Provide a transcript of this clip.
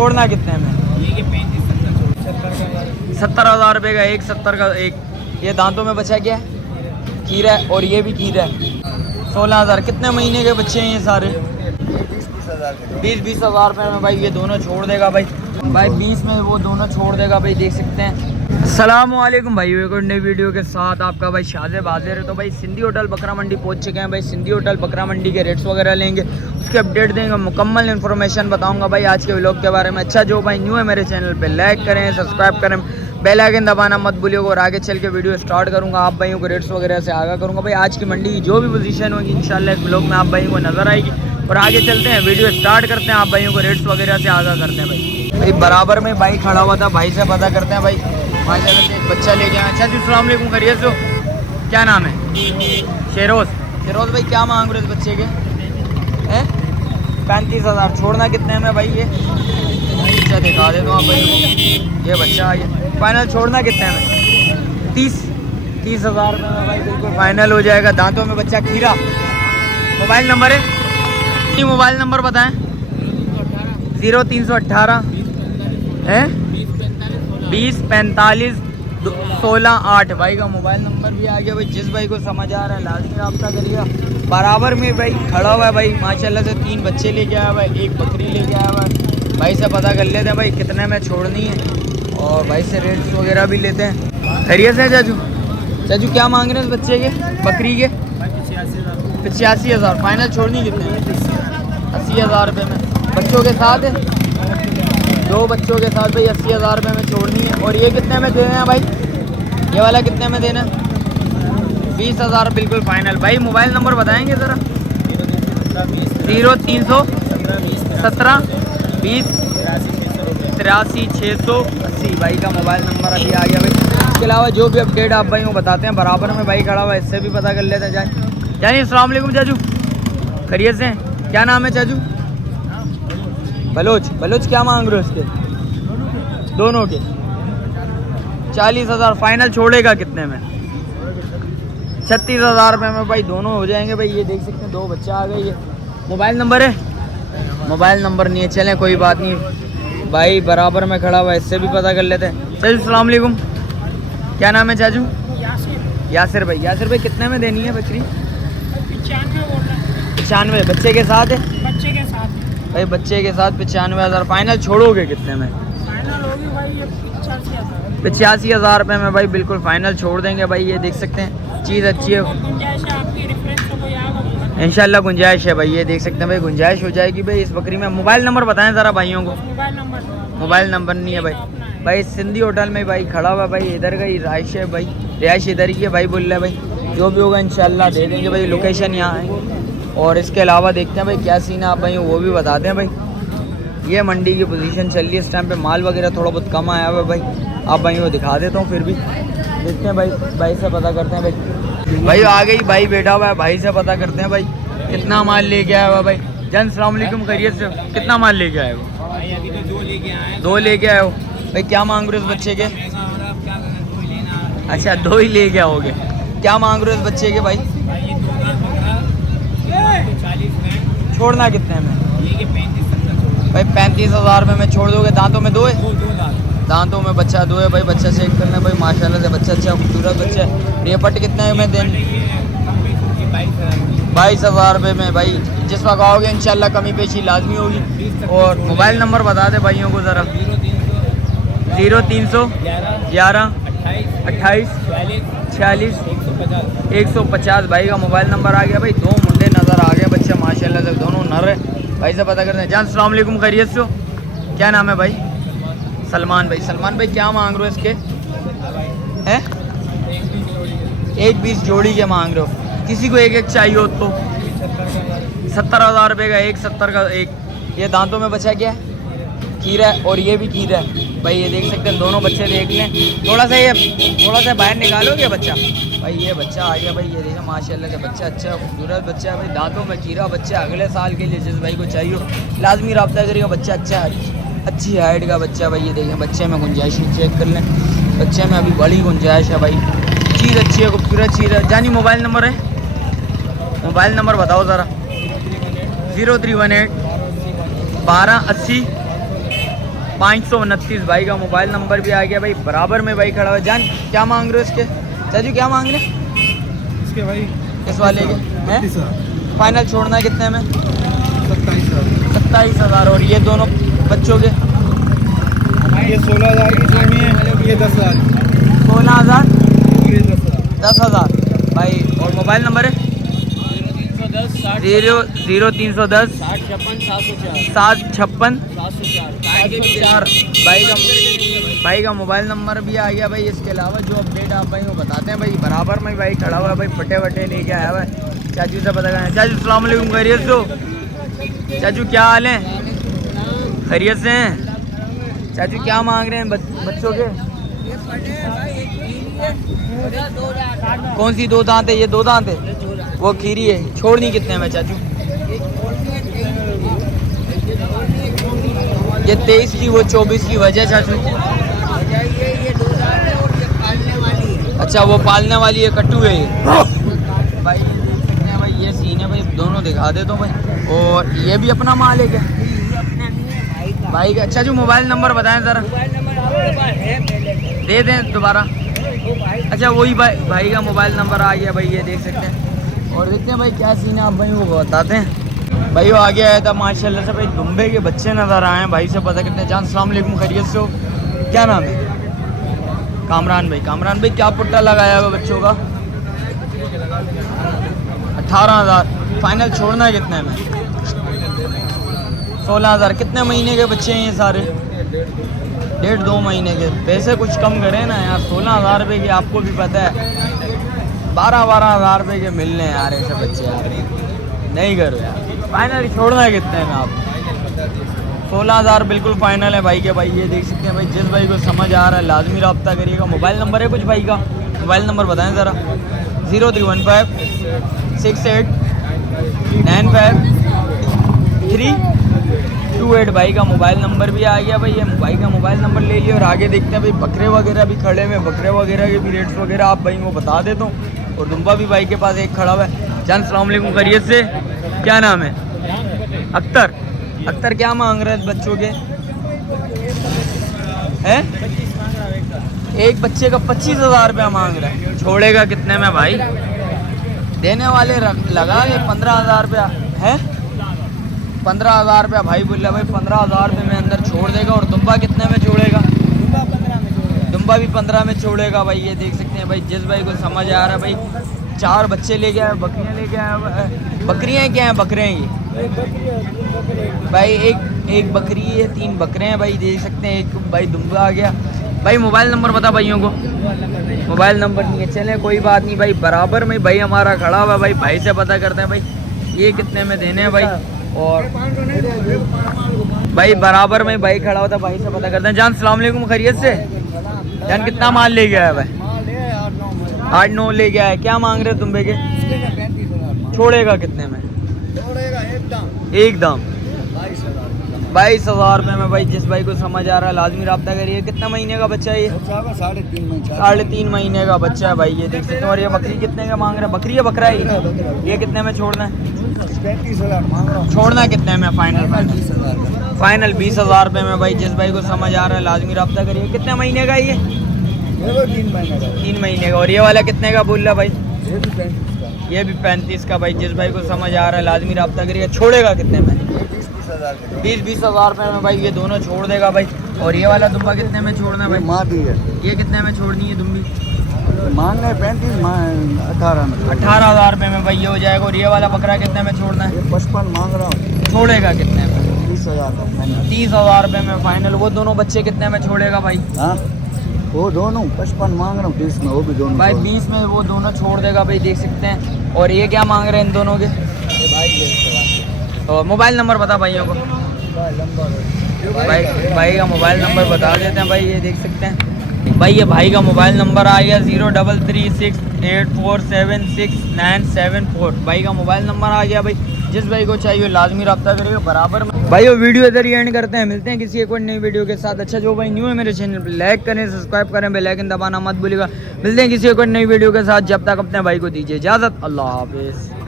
छोड़ना कितने में? 70,000 रुपये का एक, 70 का एक। ये दांतों में बचा क्या है? खीरा है, और ये भी खीरा है। 16,000। कितने महीने के बच्चे हैं ये सारे? 20-20 हज़ार रुपये में भाई ये दोनों छोड़ देगा भाई। 20 में वो दोनों छोड़ देगा भाई, देख सकते हैं। अस्सलामुअलैकुम भाई, एक और नई वीडियो के साथ आपका भाई शाज़ेब हाज़िर है। तो भाई सिंधी होटल बकरा मंडी पहुंच चुके हैं भाई। सिंधी होटल बकरा मंडी के रेट्स वगैरह लेंगे, उसके अपडेट देंगे, मुकम्मल इन्फॉर्मेशन बताऊंगा भाई आज के व्लॉग के बारे में। अच्छा, जो भाई न्यू है मेरे चैनल पे लाइक करें, सब्सक्राइब करें, बेल आइकन दबाना मत भूलिएगा। और आगे चल के वीडियो स्टार्ट करूँगा, आप भाइयों को रेट्स वगैरह से आगाह करूँगा भाई। आज की मंडी की जो भी पोजीशन होगी इंशाल्लाह एक व्लॉग में आप भाइयों को नज़र आएगी। और आगे चलते हैं, वीडियो स्टार्ट करते हैं, आप भाइयों को रेट्स वगैरह से आगाह करते हैं भाई। बराबर में भाई खड़ा हुआ था, भाई से पता करते हैं भाई। माशाल्लाह से एक बच्चा लेके आया। अच्छा जी, अस्सलाम वालेकुम, खैरियत से हो? क्या नाम है? शेरोज। शेरोज भाई क्या मांग रहे इस बच्चे के? हैं 35,000। छोड़ना कितने में भाई? ये बच्चा दिखा दे दो आप भाई। ये बच्चा ये फाइनल छोड़ना कितने में? 30,000 में भाई बिल्कुल फाइनल हो जाएगा। दांतों में बच्चा खीरा। मोबाइल नंबर है? मोबाइल नंबर बताएं। 0318 है 2045 16 8 भाई का मोबाइल नंबर भी आ गया भाई। जिस भाई को समझ आ रहा है लाजमी रब्ता करिएगा। बराबर में भाई खड़ा हुआ है भाई, माशाल्लाह से 3 बच्चे लेके आया हुआ है, 1 बकरी लेके आया हुआ है। भाई से पता कर लेते हैं भाई कितने में छोड़नी है, और भाई से रेट्स वगैरह भी लेते हैं। खैरियत से चाचू? चाचू क्या मांग रहे हैं इस बच्चे के, बकरी के? 85,000। फाइनल छोड़नी कितने में? 80,000 रुपये में। बच्चों के साथ है? 2 बच्चों के साथ भाई 80,000 रुपये में छोड़नी है। और ये कितने में देना है भाई? ये वाला कितने में देना है? 20,000 बिल्कुल फाइनल। भाई मोबाइल नंबर बताएंगे ज़रा। 0317 20 83 680 भाई का मोबाइल नंबर अभी आ गया भाई। इसके अलावा जो भी अपडेट आप भाई को बताते हैं, बराबर में भाई खड़ा हुआ है, इससे भी पता कर लेते हैं। जानी अस्सलाम वालेकुम चाचू, खैरियत से? क्या नाम है चाचू? बलोच। बलोच क्या मांग रहे हो इसके? दोनों के 40,000। फाइनल छोड़ेगा कितने में? 36,000 रुपये में भाई दोनों हो जाएंगे भाई। ये देख सकते हैं 2 बच्चा आ गए। ये मोबाइल नंबर है? मोबाइल नंबर नहीं है, चलें कोई बात नहीं भाई, बराबर में खड़ा हुआ है, इससे भी पता कर लेते हैं। चलिए अस्सलाम वालेकुम, क्या नाम है चाचू? यासिर भाई। यासिर भाई कितने में देनी है बकरी? 95। बच्चे के साथ है? बच्चे के साथ भाई बच्चे के साथ 95,000। फाइनल छोड़ोगे कितने में? फाइनल होगी भाई ये 85,000। 85,000 रुपये में भाई बिल्कुल फाइनल छोड़ देंगे भाई। ये देख सकते हैं चीज़ अच्छी है, इंशाल्लाह गुंजाइश है भाई। ये देख सकते हैं भाई, गुंजाइश हो जाएगी भाई इस बकरी में। मोबाइल नंबर बताएं ज़रा भाइयों को। मोबाइल नंबर नहीं है भाई। भाई सिंधी होटल में भाई खड़ा हुआ भाई, इधर का ही रिहाइश है भाई, रिहाइश इधर ही है भाई। बोल रहे हैं भाई जो भी होगा इंशाल्लाह दे देंगे भाई। लोकेशन यहाँ है। और इसके अलावा देखते हैं भाई क्या सीन है, आप भाई वो भी बताते हैं भाई। ये मंडी की पोजीशन चल रही है इस टाइम पे, माल वगैरह थोड़ा बहुत कम आया हुआ है भाई। आप भाई वो दिखा देता हूँ, फिर भी देखते हैं भाई। भाई से पता करते हैं भाई। भाई आ गई, भाई बैठा हुआ है, भाई से पता करते हैं भाई कितना माल लेके आया हुआ भाई। जन अस्सलाम वालेकुम, खैरियत से? कितना माल लेके आए हो? 2 लेके आए हो भाई। क्या मांग रहे हो इस बच्चे के? अच्छा 2 ही लेके आओगे। क्या मांग रहे हो इस बच्चे के भाई? छोड़ना कितने में भाई? 35,000 में छोड़ दोगे। दांतों में 2 है? दांतों में बच्चा 2 है भाई। बच्चा चेक करना भाई, माशाल्लाह से बच्चा अच्छा खूबसूरत बच्चा है। ये पट कितने में देंगे? 22,000 रुपये में भाई। जिस वक्त आओगे इंशाल्लाह कमी पेशी लाजमी होगी। और मोबाइल नंबर बता दे भाइयों को ज़रा। 0311 28 46 150 भाई का मोबाइल नंबर आ गया भाई। 2 मुंडे नज़र आ गए बच्चे, माशाल्लाह से दोनों नर है। भाई से पता करते हैं। जान अस्सलाम वालेकुम, खैरियत से? क्या नाम है भाई? सलमान भाई। सलमान भाई क्या मांग रहे हो इसके? हैं 1-20 जोड़ी के मांग रहे हो? किसी को 1-1 चाहिए हो तो 70,000 रुपये का एक, 70 का एक। ये दांतों में बचा क्या है? खीरा है, और ये भी खीरा है भाई। ये देख सकते हैं दोनों बच्चे, देख लें थोड़ा सा बाहर निकालोगे बच्चा भाई। ये बच्चा आ गया भाई। ये देखा माशाल्लाह से बच्चा अच्छा खूबसूरत बच्चा है भाई। दांतों में खीरा बच्चा, अगले साल के लिए जिस भाई को चाहिए लाजमी रब्ता करिएगा। बच्चा अच्छा है, अच्छी हाइट का बच्चा भाई। ये देखें बच्चे में गुंजाइश चेक कर लें, बच्चे में अभी बड़ी गुंजाइश है भाई। चीज़ अच्छी है, खूबसूरत चीज़ है। जानी मोबाइल नंबर है? मोबाइल नंबर बताओ ज़रा। 0318 1280 529 भाई का मोबाइल नंबर भी आ गया भाई। बराबर में भाई खड़ा हुआ। जान क्या मांग रहे हो इसके चाचू, क्या मांग रहे इसके भाई इस वाले के हैं? फाइनल छोड़ना है कितने में? 27,000। और ये दोनों बच्चों के ये 16,000 की जोड़ी है, ये 10,000 16,000 ये 10,000 10,000 भाई। और मोबाइल नंबर है 0310 756 704 भाई का मोबाइल नंबर भी आ गया भाई। इसके अलावा जो अपडेट आप भाई को बताते हैं भाई। बराबर में भाई खड़ा हुआ है भाई, फटे वटे लेके आया हुआ है। चाचू से पता करें। चाचू अस्सलाम वालेकुम, खैरियत से हो? चाचू क्या हाल है? खैरियत से हैं? चाचू क्या मांग रहे हैं बच्चों के? कौन सी दो दांत है? ये दो दांत है, वो खीरी है। छोड़नी कितने में चाचू? ये 23 की, वो 24 की वजह चाचू। अच्छा वो पालने वाली है, कट्टू है ये भाई। भाई ये सीन है भाई, दोनों दिखा दे तो भाई। और ये भी अपना माल है क्या भाई का? चाचू मोबाइल नंबर बताएं ज़रा, दे दें दोबारा। अच्छा वही भाई का मोबाइल नंबर आ गया भाई, ये देख सकते हैं। और देखते हैं भाई क्या सीन है, आप भाई वो बताते हैं भाई। वो आगे आया था माशाल्लाह से भाई, दुम्बे के बच्चे नज़र आए हैं भाई से पता करते हैं। जान अस्सलाम वालेकुम, खैरियत से हो? क्या नाम है? कामरान भाई। कामरान भाई क्या पुट्टा लगाया हुआ बच्चों का? 18,000। फाइनल छोड़ना है कितने में? 16,000। कितने महीने के बच्चे हैं ये सारे? 1.5-2 महीने के। पैसे कुछ कम करें ना यार, 16,000 रुपये की आपको भी पता है 12,000 रुपये के मिलने हैं यार ऐसे बच्चे यार। नहीं करो यार, फाइनल छोड़ना है कितने में आप? 16,000 बिल्कुल फाइनल है भाई के भाई। ये देख सकते हैं भाई, जिस भाई को समझ आ रहा है लाजमी रब्ता करिएगा। मोबाइल नंबर है कुछ भाई का? मोबाइल नंबर बताएं ज़रा। 0315 68 95 328 भाई का मोबाइल नंबर भी आ गया भाई। ये भाई का मोबाइल नंबर ले लिया। और आगे देखते हैं भाई, बकरे वगैरह भी खड़े हुए। बकरे वगैरह के भी रेट्स वगैरह आप भाई को बता देता हूँ। और दुम्बा भी भाई के पास एक खड़ा हुआ है। जान अस्सलाम वालेकुम, खैरियत से? क्या नाम है? अख्तर। अख्तर क्या मांग रहे हैं बच्चों के हैं? एक बच्चे का 25,000 रुपया मांग रहा है। छोड़ेगा कितने में भाई? देने वाले लगा के 15,000 रुपया है। 15,000 रुपया भाई बोल रहा भाई। 15,000 रुपये में अंदर छोड़ देगा। और दुम्बा कितने में छोड़ेगा? दुम्बा भी 15 में छोड़ेगा भाई। ये देख सकते हैं भाई, जिस भाई को समझ आ रहा है भाई। 4 बच्चे लेके आए, बकरियाँ लेके आए। बकरियाँ क्या हैं? बकरे हैं ये भाई। एक बकरी है, 3 बकरे हैं भाई, देख सकते हैं। एक भाई दुम्बा आ गया भाई। मोबाइल नंबर बता भाइयों को। मोबाइल नंबर नहीं है, चले कोई बात नहीं भाई। बराबर में भाई हमारा खड़ा हुआ भाई। भाई से पता करते हैं भाई ये कितने में देने हैं भाई। और भाई बराबर में भाई खड़ा होता, भाई से पता करते हैं। जान अस्सलाम वालेकुम, खैरियत से? जान कितना माल ले गया है भाई? 8-9 ले गया है। क्या मांग रहे तुम के? छोड़ेगा कितने में? एकदम 22,000 रुपये में भाई। जिस भाई को समझ आ रहा है लाजमी रब्ता करिए। कितना महीने का बच्चा है ये? 3.5 महीने का बच्चा है भाई। ये देख सकते हैं। और ये बकरी कितने का मांग रहा है? बकरी या बकरा है ये कितने में छोड़ना है? 35,000 मांग रहा हूँ। छोड़ना कितने में फाइनल? 20,000 20,000 रुपये में भाई। जिस भाई को समझ आ रहा है लाजमी रब्ता करिए। कितने महीने का ये? 3 महीने का। और ये वाला कितने का बोल रहा भाई? ये भी 35 का भाई। जिस भाई को समझ आ रहा है लाजमी रब्ता करिए। छोड़ेगा कितने में? 20,000 रुपये में भाई। ये दोनों छोड़ देगा भाई। और ये वाला दुम्बा कितने में छोड़ना है भाई? माँ भी है, ये कितने में छोड़नी है दुम्बी? मांग रहे 35, 18 में। 18,000 रुपये में भाई ये हो जाएगा। और ये वाला बकरा कितने में छोड़ना है? 55 मांग रहा हूँ। छोड़ेगा कितने में? 30,000 का फाइनल। 30,000 रुपये में फाइनल। वो दोनों बच्चे कितने में छोड़ेगा भाई? हाँ वो दोनों 55 मांग रहा हूँ, 30 में वो भी दोनों भाई 20 में वो दोनों छोड़ देगा भाई, देख सकते हैं। और ये क्या मांग रहे हैं इन दोनों के? और मोबाइल नंबर बता भाइयों को। भाई का मोबाइल नंबर बता देते हैं भाई। ये देख सकते हैं भाई, ये भाई का मोबाइल नंबर आ गया 033684769774। भाई का मोबाइल नंबर आ गया भाई। जिस भाई को चाहिए लाजमी रब्ता करिएगा बराबर में। भाई वो वीडियो इधर ही एंड करते हैं। मिलते हैं किसी एक और नई वीडियो के साथ। अच्छा जो भाई न्यू है मेरे चैनल पे लाइक करें, सब्सक्राइब करें, बेल आइकन दबाना मत भूलिएगा। मिलते हैं किसी एक और नई वीडियो के साथ। जब तक अपने भाई को दीजिए इजाज़त। अल्लाह हाफिज़।